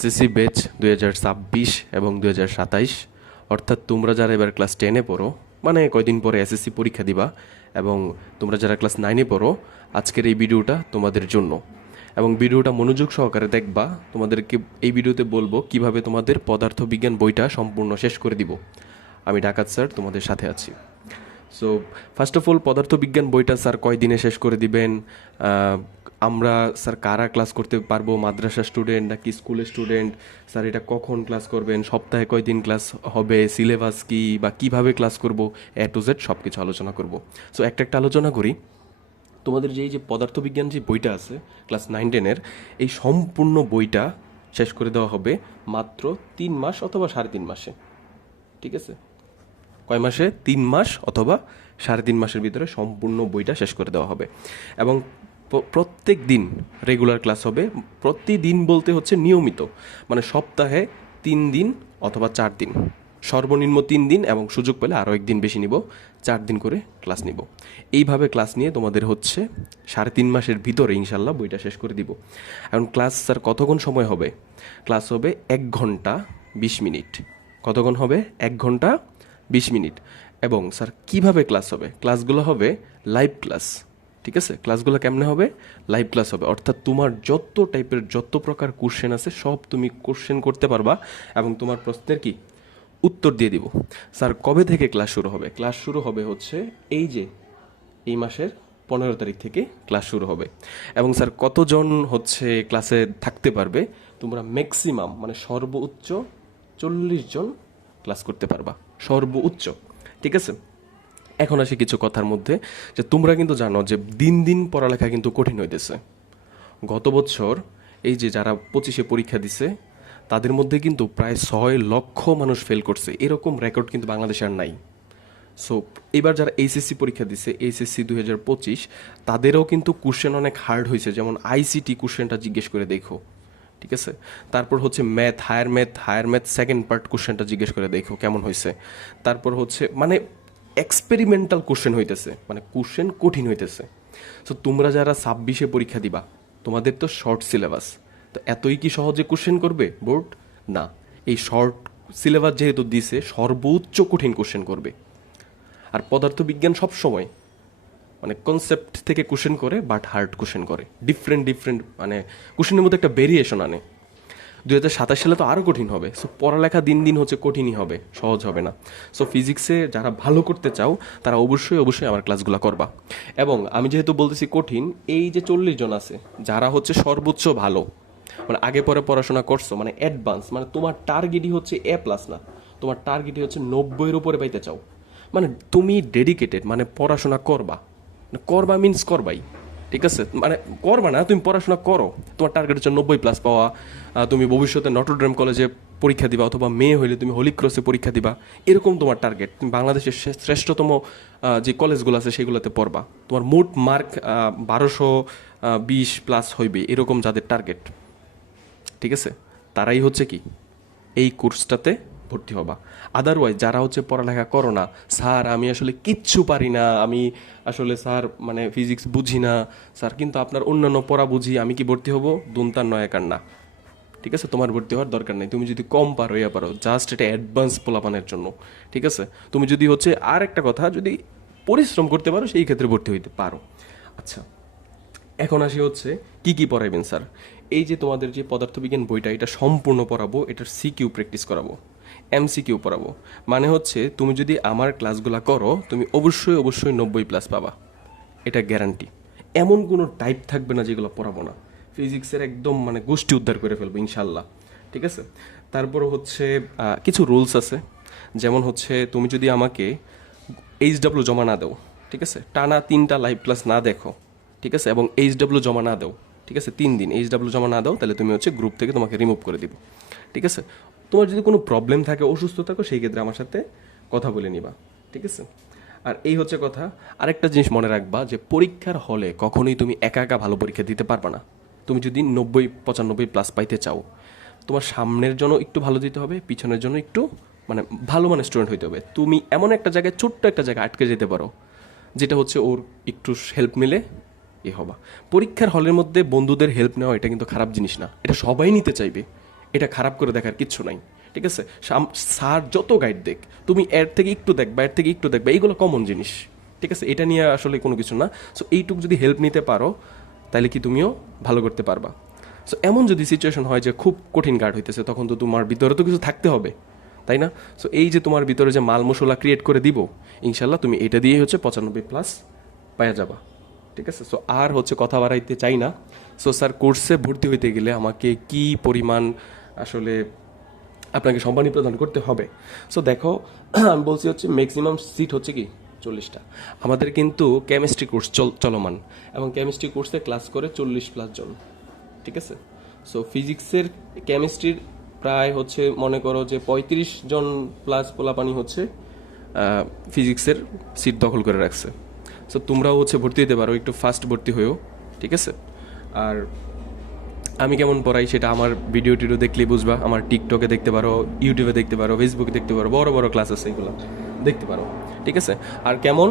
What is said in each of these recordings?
CC বেচ দুই হাজার ছাব্বিশ এবং দুই হাজার সাতাইশ। অর্থাৎ তোমরা যারা এবার ক্লাস টেনে পড়ো মানে কয়দিন পরে এসএসসি পরীক্ষা দিবা এবং তোমরা যারা ক্লাস নাইনে পড়ো, আজকের এই ভিডিওটা তোমাদের জন্য। এবং ভিডিওটা মনোযোগ সহকারে দেখবা, তোমাদেরকে এই ভিডিওতে বলব কীভাবে তোমাদের পদার্থবিজ্ঞান বইটা সম্পূর্ণ শেষ করে দিব। আমি ডাকাত স্যার, তোমাদের সাথে আছি। সো ফার্স্ট অফ অল পদার্থবিজ্ঞান বইটা স্যার কয়দিনে শেষ করে দিবেন? আমরা স্যার কারা ক্লাস করতে পারব? মাদ্রাসা স্টুডেন্ট নাকি স্কুলের স্টুডেন্ট স্যার, এটা কখন ক্লাস করবেন? সপ্তাহে কয়দিন ক্লাস হবে? সিলেবাস কি বা কীভাবে ক্লাস করব? এ টু জেড সব কিছু আলোচনা করব। সো একটা একটা আলোচনা করি। তোমাদের যে, এই যে পদার্থবিজ্ঞান যে বইটা আছে ক্লাস নাইন টেনের এই সম্পূর্ণ বইটা শেষ করে দেওয়া হবে মাত্র তিন মাস অথবা সাড়ে তিন মাসে। ঠিক আছে? কয় মাসে? তিন মাস অথবা সাড়ে তিন মাসের ভিতরে সম্পূর্ণ বইটা শেষ করে দেওয়া হবে। এবং প্রত্যেক দিন রেগুলার ক্লাস হবে। প্রতিদিন বলতে হচ্ছে নিয়মিত। মানে সপ্তাহে তিন দিন অথবা চার দিন। সর্বনিম্ন তিন দিন এবং সুযোগ পেলে আরও একদিন বেশি নিব। চার দিন করে ক্লাস নিব। এইভাবে ক্লাস নিয়ে তোমাদের হচ্ছে সাড়ে তিন মাসের ভিতরে ইনশাল্লাহ বইটা শেষ করে দিব। এখন ক্লাস স্যার কতক্ষণ সময় হবে? ক্লাস হবে এক ঘণ্টা বিশ মিনিট। কতক্ষণ হবে? এক ঘণ্টা বিশ মিনিট। এবং স্যার, কীভাবে ক্লাস হবে? ক্লাসগুলো হবে লাইভ ক্লাস। ঠিক আছে? ক্লাসগুলো কেমনে হবে? লাইভ ক্লাস হবে। অর্থাৎ তোমার যত টাইপের যত প্রকার কোশ্চেন আছে, সব তুমি কোশ্চেন করতে পারবা এবং তোমার প্রশ্নের কি? উত্তর দিয়ে দিব। স্যার, কবে থেকে ক্লাস শুরু হবে? ক্লাস শুরু হবে হচ্ছে এই যে, এই মাসের পনেরো তারিখ থেকে ক্লাস শুরু হবে। এবং স্যার, কতজন হচ্ছে ক্লাসে থাকতে পারবে? তোমরা ম্যাক্সিমাম মানে সর্বোচ্চ চল্লিশ জন ক্লাস করতে পারবা। সর্বোচ্চ। ঠিক আছে? এখন আসি কিছু কথার মধ্যে যে তোমরা কিন্তু জানো যে দিন দিন পড়ালেখা কিন্তু কঠিন হইতেছে। গত বছর এই যে যারা পঁচিশে পরীক্ষা দিছে, তাদের মধ্যে কিন্তু প্রায় ছয় লক্ষ মানুষ ফেল করছে। এরকম রেকর্ড কিন্তু বাংলাদেশে আর নাই। সো এবার যারা এইচএসসি পরীক্ষা দিছে, এইচএসসি দুই হাজার পঁচিশ, তাদেরও কিন্তু কোশ্চেন অনেক হার্ড হয়েছে যেমন আইসিটি কোশ্চেনটা জিজ্ঞেস করে দেখো। ঠিক আছে? তারপর হচ্ছে math higher math higher math second part কোশ্চেনটা জিজ্ঞেস করে দেখো কেমন হয়েছে। তারপর হচ্ছে মানে এক্সপেরিমেন্টাল কোশ্চেন হইতেছে মানে কোশ্চেন কঠিন হইতেছে। সো তোমরা যারা ছাব্বিশে পরীক্ষা দিবা, তোমাদের তো শর্ট সিলেবাস তো এতই কি সহজে কোশ্চেন করবে বোর্ড না। এই শর্ট সিলেবাস যেহেতু দিছে, সর্বোচ্চ কঠিন কোশ্চেন করবে। আর পদার্থবিজ্ঞান সব সময় মানে কনসেপ্ট থেকে কোশ্চেন করে বাট হার্ড কোশ্চেন করে। ডিফারেন্ট ডিফারেন্ট মানে কোশ্চেনের মধ্যে একটা ভেরিয়েশন আনে। দু হাজার সাতাশ সালে তো আরও কঠিন হবে। সো পড়ালেখা দিন দিন হচ্ছে কঠিনই হবে, সহজ হবে না। সো ফিজিক্সে যারা ভালো করতে চাও, তারা অবশ্যই অবশ্যই আমার ক্লাসগুলো করবা। এবং আমি যেহেতু বলতেছি কঠিন, এই যে চল্লিশ জন আছে, যারা হচ্ছে সর্বোচ্চ ভালো মানে আগে পরে পড়াশোনা করছ মানে অ্যাডভান্স মানে তোমার টার্গেটই হচ্ছে এ প্লাস না। তোমার টার্গেটই হচ্ছে নব্বইয়ের উপরে পাইতে চাও। মানে তুমি ডেডিকেটেড মানে পড়াশোনা করবা। করবা মিন্স করবাই ঠিক আছে? মানে করবা না, তুমি পড়াশোনা করো। তোমার টার্গেট হচ্ছে নব্বই প্লাস পাওয়া। তুমি ভবিষ্যতে নটরড্রেম কলেজে পরীক্ষা দিবা অথবা মেয়ে হইলে তুমি হোলি ক্রসে পরীক্ষা দিবা। এরকম তোমার টার্গেট তুমি বাংলাদেশের শ্রেষ্ঠতম যে কলেজগুলো আছে সেগুলোতে পড়বা। তোমার মোট মার্ক বারোশো বিশ প্লাস হইবে। এরকম যাদের টার্গেট ঠিক আছে? তারাই হচ্ছে কি? এই কোর্সটাতে ভর্তি হবা। আদারওয়াইজ যারা হচ্ছে পড়ালেখা করো না, স্যার, আমি আসলে কিচ্ছু পারি না, আমি আসলে স্যার মানে ফিজিক্স বুঝি না। স্যার, কিন্তু আপনার অন্যান্য পড়া বুঝি, আমি কি ভর্তি হব? দুমতার নয় না ঠিক আছে? তোমার ভর্তি হওয়ার দরকার নেই। তুমি যদি কম পারো, ইয়া পারো জাস্ট এটা অ্যাডভান্স পোলাপানের জন্য। ঠিক আছে? তুমি যদি হচ্ছে আর একটা কথা, যদি পরিশ্রম করতে পারো, সেই ক্ষেত্রে ভর্তি হইতে পারো। আচ্ছা এখন আসি হচ্ছে কি কি পড়াইবেন, স্যার? এই যে তোমাদের যে পদার্থবিজ্ঞান বইটা, এটা সম্পূর্ণ পড়াবো, এটার সিকিউ প্র্যাকটিস করাবো। এমসিকিউ পড়াবো। মানে হচ্ছে তুমি যদি আমার ক্লাসগুলো করো, তুমি অবশ্যই অবশ্যই নব্বই প্লাস পাবা। এটা গ্যারান্টি এমন কোনো টাইপ থাকবে না যেগুলো পড়াবো না। ফিজিক্সের একদম মানে গোষ্ঠী উদ্ধার করে ফেলব ইনশাল্লাহ ঠিক আছে? তারপর হচ্ছে কিছু রুলস আছে। যেমন হচ্ছে, তুমি যদি আমাকে এইচ ডাব্লিউ জমা না দাও, ঠিক আছে? টানা তিনটা লাইভ ক্লাস না দেখো, ঠিক আছে? এবং এইচ ডাব্লিউ জমা না দাও, ঠিক আছে? তিন দিন এইচ ডাব্লিউ জমা না দাও, তাহলে তুমি হচ্ছে গ্রুপ থেকে তোমাকে রিমুভ করে দিব। ঠিক আছে? তোমার যদি কোনো প্রবলেম থাকে, অসুস্থ থাকো, সেই ক্ষেত্রে আমার সাথে কথা বলে নিবা, ঠিক আছে? আর এই হচ্ছে কথা। আরেকটা জিনিস মনে রাখবা যে পরীক্ষার হলে কখনোই তুমি একা একা ভালো পরীক্ষা দিতে পারবা না। তুমি যদি নব্বই, পঁচানব্বই প্লাস পাইতে চাও, তোমার সামনের জন্য একটু ভালো দিতে হবে, পিছনের জন্য একটু মানে ভালো মানে স্টুডেন্ট হইতে হবে। তুমি এমন একটা জায়গায়, ছোট্ট একটা জায়গায় আটকে যেতে পারো, যেটা হচ্ছে ওর একটু হেল্প নিলে এ হবা। পরীক্ষার হলের মধ্যে বন্ধুদের হেল্প নেওয়া, এটা কিন্তু খারাপ জিনিস না। এটা সবাই নিতে চাইবে। এটা খারাপ করে দেখার কিচ্ছু নাই, ঠিক আছে? স্যার যত গাইড দেখ, তুমি এর থেকে একটু দেখবা, এর থেকে একটু দেখবা, এইগুলো কমন জিনিস, ঠিক আছে? এটা নিয়ে আসলে কোনো কিছু না। সো এইটুকু যদি হেল্প নিতে পারো, তাহলে কি তুমিও ভালো করতে পারবা। সো এমন যদি সিচুয়েশন হয় যে খুব কঠিন গার্ড হইতেছে, তখন তো তোমার ভিতরে তো কিছু থাকতে হবে, তাই না? সো এই যে তোমার ভিতরে যে মাল মশলা ক্রিয়েট করে দিব ইনশাল্লাহ তুমি এটা দিয়ে হচ্ছে পঁচানব্বই প্লাস পাওয়া যাবা। ঠিক আছে? সো আর হচ্ছে কথা বাড়াইতে চাই না। সো স্যার কোর্সে ভর্তি হইতে গেলে আমাকে কি পরিমাণ আসলে আপনাকে সম্মানী প্রদান করতে হবে? সো দেখো, আমি বলছি হচ্ছে ম্যাক্সিমাম সিট হচ্ছে কি? চল্লিশটা। আমাদের কিন্তু কেমিস্ট্রি কোর্স চল চলমান এবং কেমিস্ট্রি কোর্সে ক্লাস করে চল্লিশ প্লাস জন। ঠিক আছে? সো ফিজিক্সের কেমিস্ট্রির প্রায় হচ্ছে মনে করো যে পঁয়ত্রিশ জন প্লাস পোলাপানি হচ্ছে ফিজিক্সের সিট দখল করে রাখছে। সো তোমরাও হচ্ছে ভর্তি হতে পারো, একটু ফাস্ট ভর্তি হয়েও, ঠিক আছে? আর আমি কেমন পড়াই সেটা আমার ভিডিও টিডিও দেখলেই বুঝবা, আমার টিকটকে দেখতে পারো ইউটিউবে দেখতে পারো ফেসবুকে দেখতে পারো, বড় বড় ক্লাস আছে এগুলো, দেখতে পারো, ঠিক আছে? আর কেমন?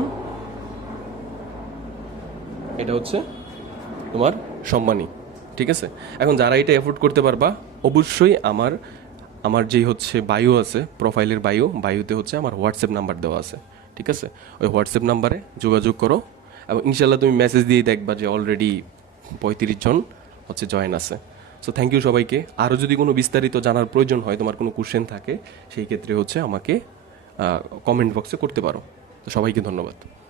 এটা হচ্ছে তোমার সম্মানী, ঠিক আছে? এখন যারা এটা এফোর্ড করতে পারবা, অবশ্যই আমার আমার যেই হচ্ছে বায়ু আছে প্রোফাইলের বায়ু বায়ুতে হচ্ছে আমার হোয়াটসঅ্যাপ নাম্বার দেওয়া আছে। ঠিক আছে? ওই হোয়াটসঅ্যাপ নাম্বারে যোগাযোগ করো। এবং ইনশাল্লাহ তুমি মেসেজ দিয়ে দেখবা যে অলরেডি পঁয়ত্রিশ জন হচ্ছে জয়েন আছে। সো থ্যাংক ইউ সবাইকে। আরও যদি কোনো বিস্তারিত জানার প্রয়োজন হয়, তোমার কোনো কোশ্চেন থাকে, সেই ক্ষেত্রে হচ্ছে আমাকে কমেন্ট বক্সে করতে পারো। তো সবাইকে ধন্যবাদ।